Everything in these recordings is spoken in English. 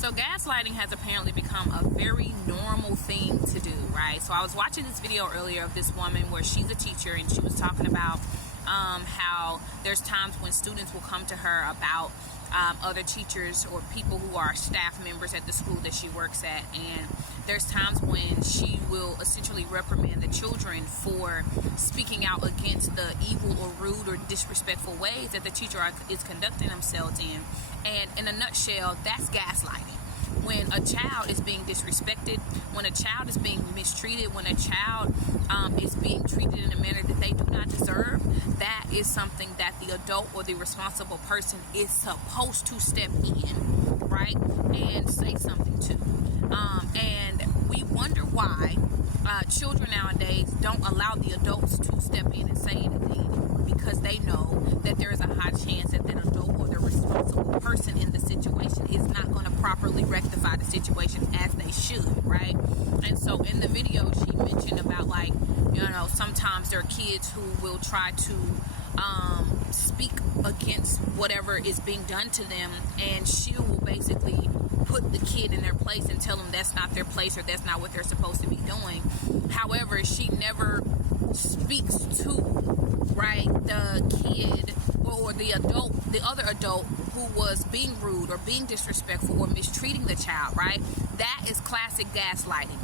So gaslighting has apparently become a very normal thing to do, right? So I was watching this video earlier of this woman where she's a teacher, and she was talking about how there's times when students will come to her about other teachers or people who are staff members at the school that she works at, and there's times when she will essentially reprimand the children for speaking out against the evil or rude or disrespectful ways that the teacher is conducting themselves in. And in a nutshell, that's gaslighting. When a child is being disrespected, when a child is being mistreated, when a child is being treated in a manner that they do not deserve, that is something that the adult or the responsible person is supposed to step in, right, and say something to. And we wonder why children nowadays don't allow the adults to step in and say anything, because they know that there is a high chance that that adult or the responsible person in the situation is not going to properly rectify the situation as they should, right? And so in the video, she mentioned about, like, you know, sometimes there are kids who will try to speak against whatever is being done to them, and she will basically put the kid in their place and tell them that's not their place or that's not what they're supposed to be doing. However, she never speaks to, right, the kid or the adult, the other adult who was being rude or being disrespectful or mistreating the child, right? That is classic gaslighting.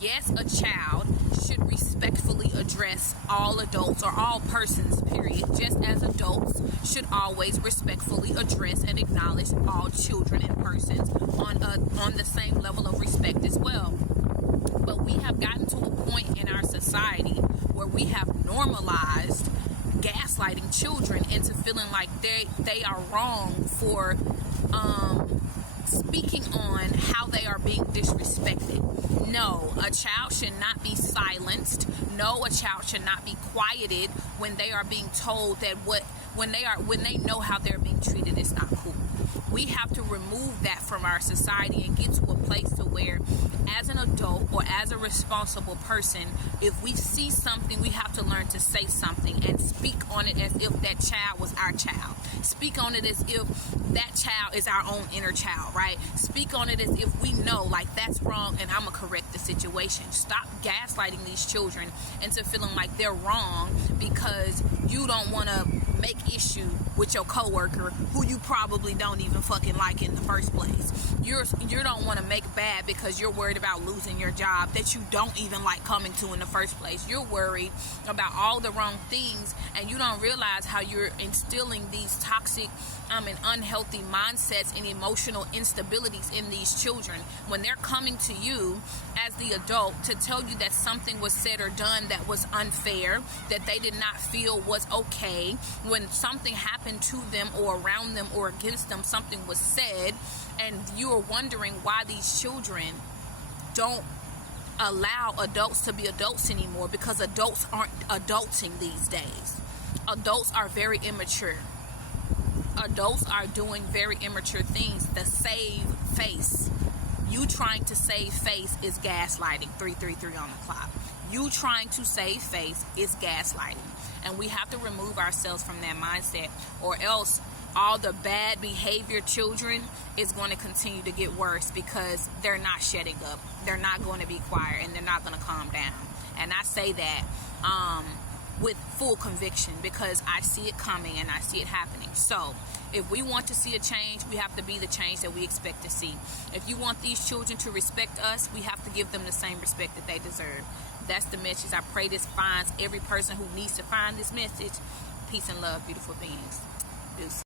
Yes, a child should respectfully address all adults or all persons, period, just as adults should always respectfully address and acknowledge all children and persons on the same level of respect as well. But we have gotten to a point in our society where we have normalized gaslighting children into feeling like they are wrong for speaking on how they are being disrespected. No, a child should not be silenced. No, a child should not be quieted when they are being told that when they know how they're being treated is not cool. We have to remove that from our society and get to a place to where, as an adult or as a responsible person, if we see something, we have to learn to say something and speak on it as if that child was our child. Speak on it as if that child is our own inner child, right? Speak on it as if we know, like, that's wrong and I'm gonna correct the situation. Stop gaslighting these children into feeling like they're wrong because you don't want to make issue with your coworker who you probably don't even fucking like in the first place. You don't want to make bad because you're worried about losing your job that you don't even like coming to in the first place. You're worried about all the wrong things, and you don't realize how you're instilling these toxic and unhealthy mindsets and emotional instabilities in these children when they're coming to you as the adult to tell you that something was said or done that was unfair, that they did not feel was okay. When something happened to them or around them or against them, something was said, and you're wondering why these children don't allow adults to be adults anymore, because adults aren't adulting these days. Adults are very immature. Adults are doing very immature things. The save face. You trying to save face is gaslighting. 333 on the clock. You trying to save face is gaslighting. And we have to remove ourselves from that mindset, or else all the bad behavior children is going to continue to get worse because they're not shutting up. They're not going to be quiet, and they're not going to calm down. And I say that with full conviction because I see it coming and I see it happening. So if we want to see a change, we have to be the change that we expect to see. If you want these children to respect us, we have to give them the same respect that they deserve. That's the message. I pray this finds every person who needs to find this message. Peace and love, beautiful beings. Deuce.